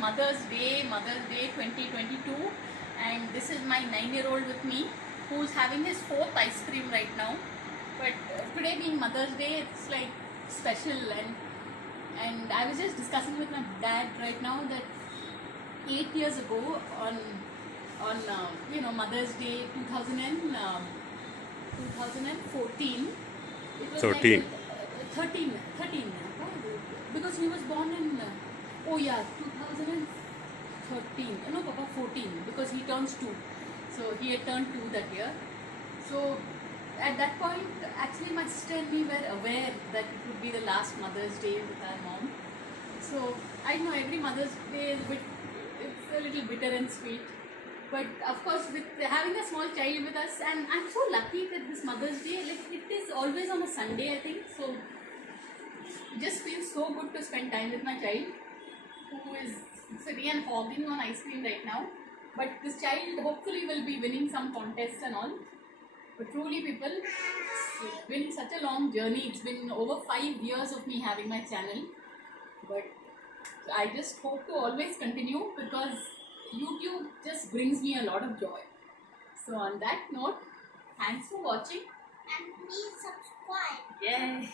Mother's Day 2022, and this is my 9-year-old with me who's having his 4th ice cream right now. But today being Mother's Day, it's like special, and I was just discussing with my dad right now that 8 years ago on Mother's Day 2014, it was 13. like 13 because he was born in 2013, no papa, 14, because he turns 2, so he had turned 2 that year. So at that point, actually my sister and me were aware that it would be the last Mother's Day with our mom. So I know every Mother's Day is it's a little bitter and sweet, but of course with having a small child with us, and I'm so lucky that this Mother's Day, like, it is always on a Sunday, I think, so it just feels so good to spend time with my child, who is sitting and hogging on ice cream right now. But this child hopefully will be winning some contests and all. But truly people, it's been such a long journey. It's been over 5 years of me having my channel, but I just hope to always continue because YouTube just brings me a lot of joy. So on that note, thanks for watching and please subscribe. Yeah.